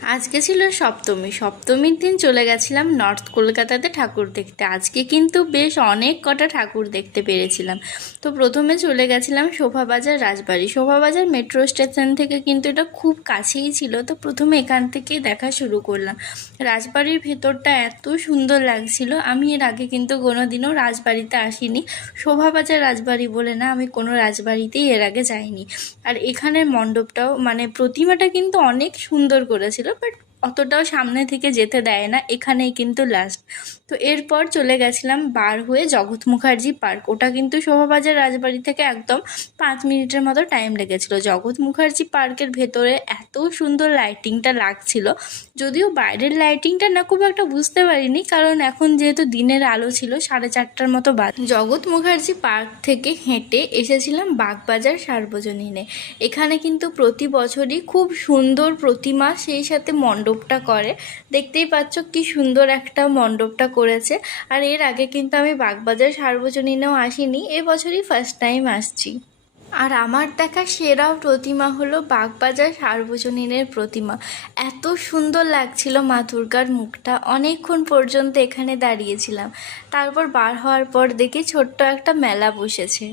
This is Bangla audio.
আজকে ছিল সপ্তমী। সপ্তমীর দিন চলে গেছিলাম নর্থ কলকাতাতে ঠাকুর দেখতে। আজকে কিন্তু বেশ অনেক কটা ঠাকুর দেখতে পেরেছিলাম। তো প্রথমে চলে গেছিলাম শোভাবাজার রাজবাড়ি। শোভাবাজার মেট্রো স্টেশন থেকে কিন্তু এটা খুব কাছেই ছিল, তো প্রথমে এখান থেকেই দেখা শুরু করলাম। রাজবাড়ির ভেতরটা এত সুন্দর লাগছিল। আমি এর আগে কিন্তু কোনোদিনও রাজবাড়িতে আসিনি। শোভাবাজার রাজবাড়ি বলে না, আমি কোনো রাজবাড়িতেই এর আগে যাইনি। আর এখানের মণ্ডপটাও মানে প্রতিমাটা কিন্তু অনেক সুন্দর করেছিল, বাট অতটাও সামনে থেকে যেতে দেয় না, এখানেই কিন্তু লাস্ট। তো এরপর চলে গেছিলাম বার হয়ে জগৎ মুখার্জি পার্ক। ওটা কিন্তু শোভাবাজার রাজবাড়ি থেকে একদম 5 মিনিটের মতো টাইম লেগেছিল। জগৎ মুখার্জি পার্কের ভেতরে এত সুন্দর লাইটিংটা লাগছিল, যদিও বাইরের লাইটিংটা না খুব একটা বুঝতে পারিনি, কারণ এখন যেহেতু দিনের আলো ছিল, 4:30টার মতো জগৎ মুখার্জি পার্ক থেকে হেঁটে এসেছিলাম বাগবাজার সার্বজনীনে। এখানে কিন্তু প্রতি বছরই খুব সুন্দর প্রতিমা, সেই সাথে মণ্ডপটা করে। দেখতেই পাচ্ছ কি সুন্দর একটা মণ্ডপটা করেছে। আর এর আগে কিন্তু আমি বাগবাজার সার্বজনীনেও আসিনি, এবছরই ফার্স্ট টাইম আসছি। আর আমার দেখা সেরা প্রতিমা হলো বাগবাজার সার্বজনীনের প্রতিমা। এত সুন্দর লাগছিল মা দুর্গার মুখটা, অনেকক্ষণ পর্যন্ত এখানে দাঁড়িয়েছিলাম। তারপর বার হওয়ার পর দেখি ছোট্ট একটা মেলা বসেছে।